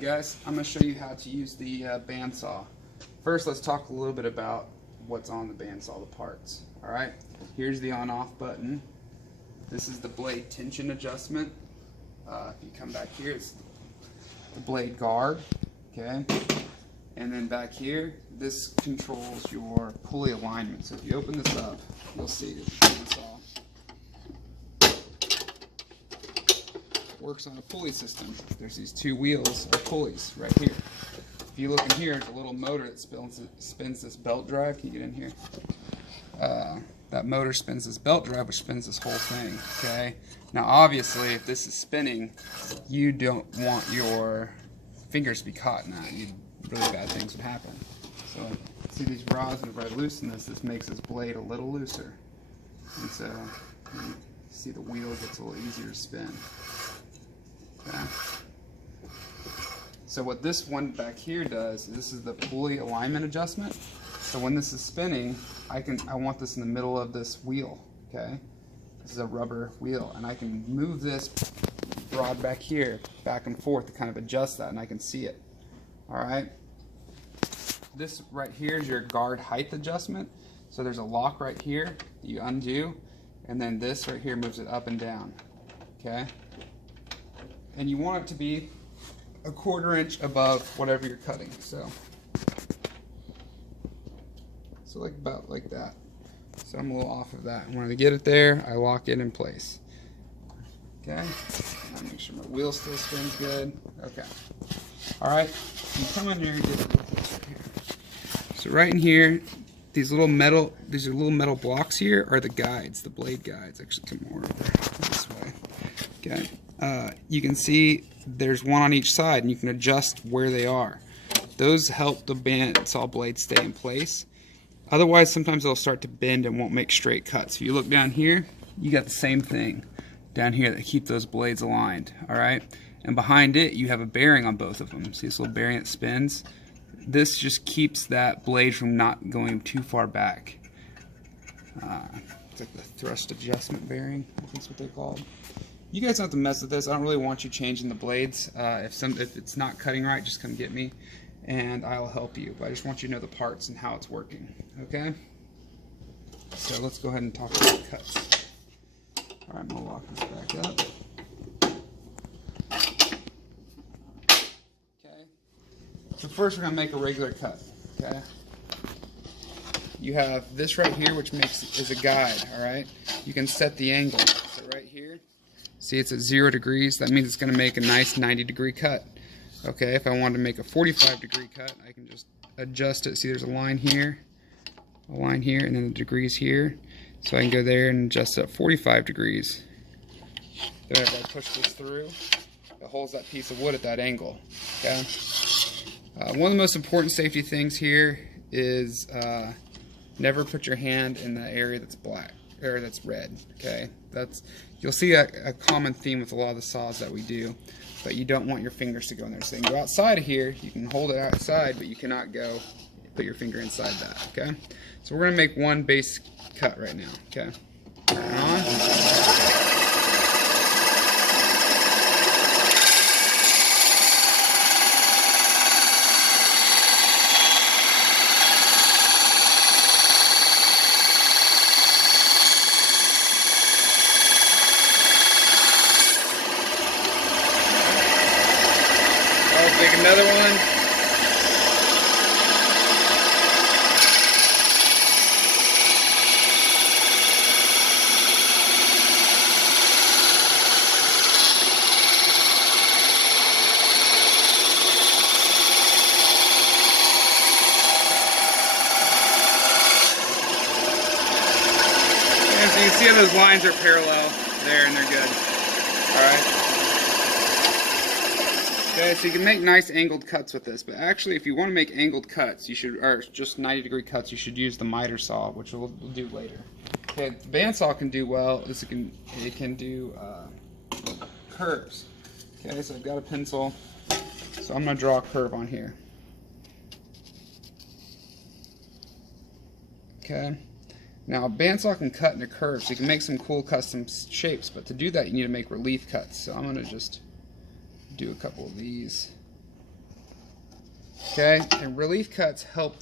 Guys, I'm going to show you how to use the bandsaw. First, let's talk a little bit about what's on the bandsaw, the parts. Alright, here's the on-off button. This is the blade tension adjustment. If you come back here, it's the blade guard. Okay, and then back here, this controls your pulley alignment. So if you open this up, you'll see that the bandsaw works on a pulley system. There's these two wheels or pulleys right here. If you look in here, there's a little motor that spins this belt drive. Can you get in here? That motor spins this belt drive, which spins this whole thing. Okay. Now, obviously, if this is spinning, you don't want your fingers to be caught in that. Really bad things would happen. So, see these rods, whenever I loosen this, this makes this blade a little looser. And so, you see the wheel gets a little easier to spin. Okay. So what this one back here does, this is the pulley alignment adjustment. So when this is spinning, I want this in the middle of this wheel. Okay, this is a rubber wheel, and I can move this rod back here, back and forth to kind of adjust that, and I can see it. All right. This right here is your guard height adjustment. So there's a lock right here you undo, and then this right here moves it up and down. Okay. And you want it to be a 1/4 inch above whatever you're cutting. So like about like that. So I'm a little off of that. And when I get it there, I lock it in place. Okay. I make sure my wheel still spins good. Okay. All right. You come in here and get it right here. So right in here, these are little metal blocks here are the guides, the blade guides. Actually, come more over this way. Okay. You can see there's one on each side, and you can adjust where they are. Those help the bandsaw blade stay in place. Otherwise, sometimes they'll start to bend and won't make straight cuts. If you look down here, you got the same thing down here that keep those blades aligned. All right, and behind it, you have a bearing on both of them. See this little bearing that spins? This just keeps that blade from not going too far back. It's like the thrust adjustment bearing, I think that's what they're called. You guys don't have to mess with this. I don't really want you changing the blades. If it's not cutting right, just come get me, and I'll help you. But I just want you to know the parts and how it's working. Okay? So let's go ahead and talk about cuts. All right, I'm gonna lock this back up. Okay. So first, we're gonna make a regular cut. Okay. You have this right here, which is a guide. All right. You can set the angle. So right here. See, it's at 0 degrees. That means it's going to make a nice 90-degree cut. Okay, if I wanted to make a 45-degree cut, I can just adjust it. See, there's a line here, and then the degrees here. So I can go there and adjust it at 45 degrees. Then if I push this through, it holds that piece of wood at that angle. Okay. One of the most important safety things here is never put your hand in the area that's black. Or that's red. Okay, you'll see a common theme with a lot of the saws that we do, but you don't want your fingers to go in there. So you can go outside of here, you can hold it outside, but you cannot go put your finger inside that. Okay, so we're gonna make one base cut right now. Okay, turn on. Make another one. And so you can see how those lines are parallel there, and they're good. All right. Okay, so you can make nice angled cuts with this, but actually if you want to make angled cuts, or just 90-degree cuts, you should use the miter saw, which we'll do later. Okay, the bandsaw can do well is it can do curves. Okay, so I've got a pencil, so I'm going to draw a curve on here. Okay, Now, a bandsaw can cut into curves, so you can make some cool custom shapes, but to do that you need to make relief cuts. So I'm going to just do a couple of these. Okay, and relief cuts help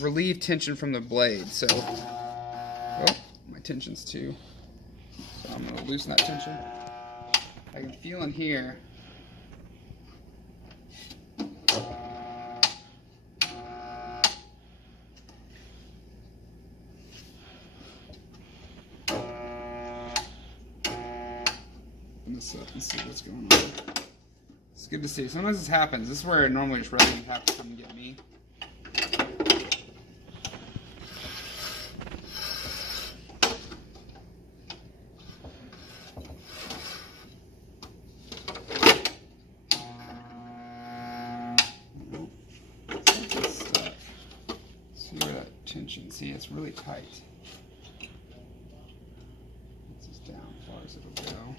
relieve tension from the blade. So, oh, my tension's too. So I'm gonna loosen that tension. I can feel in here. This up and see what's going on. It's good to see. Sometimes this happens. This is where normally just rather than have to come and get me. See where that tension. See, it's really tight. This is down as far as it'll go.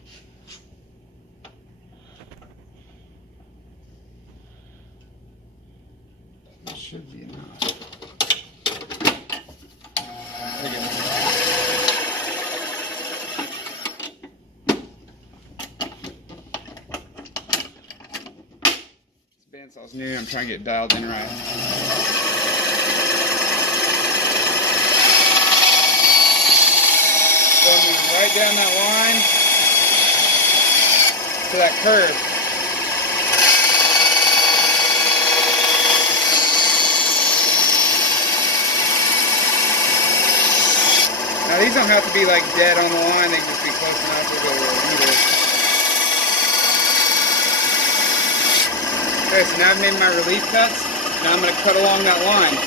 Should be enough. There you go. This bandsaw's new. I'm trying to get it dialed in right. Going right down that line to that curve. Now these don't have to be like dead on the line, they can just be close enough to go either. Okay, so now I've made my relief cuts. Now I'm going to cut along that line.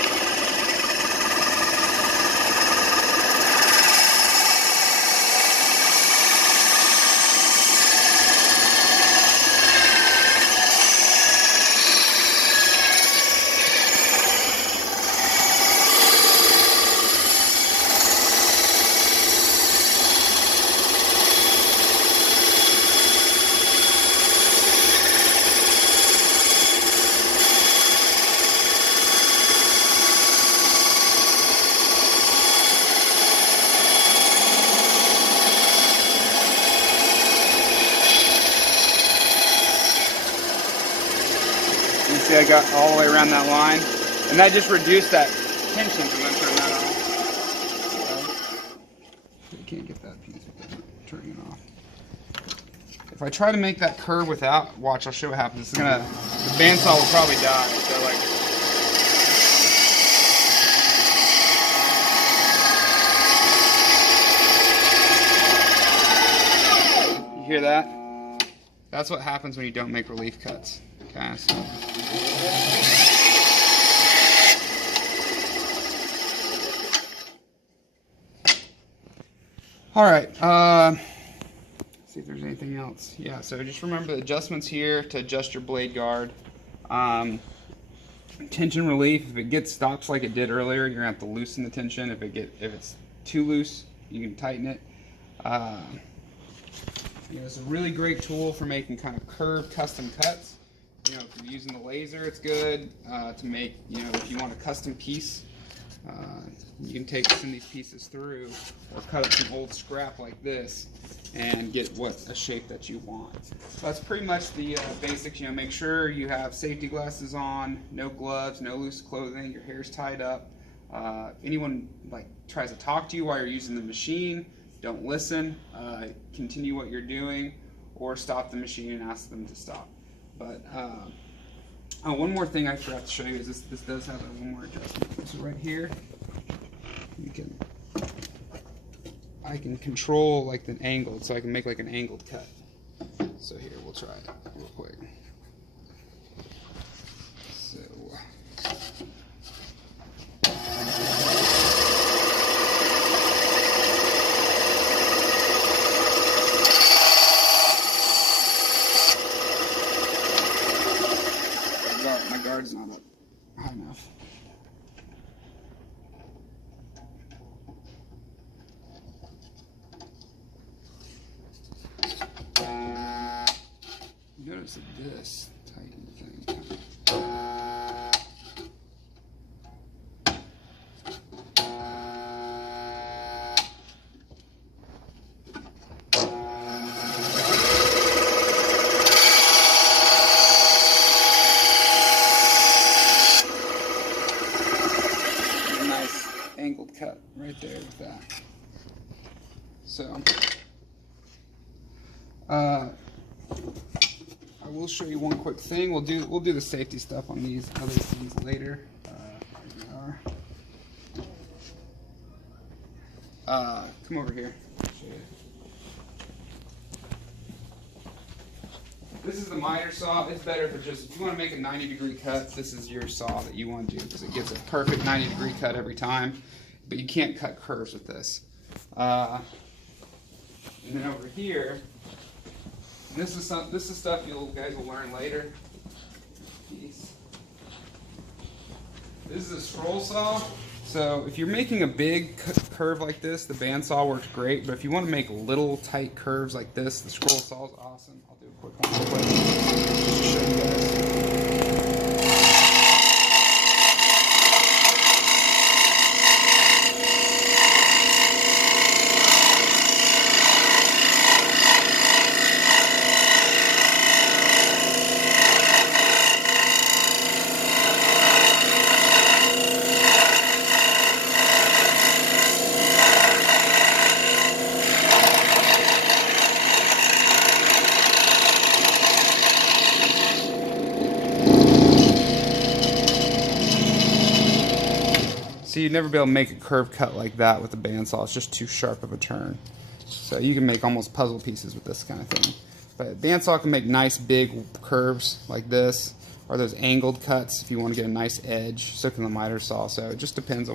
See, I got all the way around that line, and that just reduced that tension. So I'm going to turn that off. You can't get that piece without turning it off. If I try to make that curve without, watch, I'll show what happens. It's gonna, the bandsaw will probably die. So like, you hear that? That's what happens when you don't make relief cuts. Okay, so. All right, see if there's anything else. Yeah, so just remember the adjustments here to adjust your blade guard. Tension relief, if it stops like it did earlier, you're gonna have to loosen the tension. If it's too loose, you can tighten it. You know, it's a really great tool for making kind of curved custom cuts. You know, if you're using the laser, it's good to make, you know, if you want a custom piece, you can take some of these pieces through or cut up some old scrap like this and get a shape that you want. So that's pretty much the basics. You know, make sure you have safety glasses on, no gloves, no loose clothing, your hair's tied up. Anyone like tries to talk to you while you're using the machine, don't listen, continue what you're doing, or stop the machine and ask them to stop. But one more thing I forgot to show you is this does have one more adjustment. So right here, I can control like the angle, so I can make like an angled cut. So here, we'll try it real quick. So. My guard's not up high enough. Notice that this tighten thing. right there with that. So, I will show you one quick thing. We'll do the safety stuff on these other things later. Here we are. Come over here. Show you. This is the miter saw. It's better for just, if you want to make a 90-degree cut, this is your saw that you want to do because it gets a perfect 90-degree cut every time. But you can't cut curves with this. And then over here, this is stuff you guys will learn later. This is a scroll saw. So if you're making a big curve like this, the bandsaw works great. But if you want to make little tight curves like this, the scroll saw is awesome. I'll do a quick one real quick just to show you guys. So you'd never be able to make a curve cut like that with the bandsaw. It's just too sharp of a turn. So you can make almost puzzle pieces with this kind of thing. But bandsaw can make nice big curves like this, or those angled cuts if you want to get a nice edge. So can the miter saw. So it just depends on what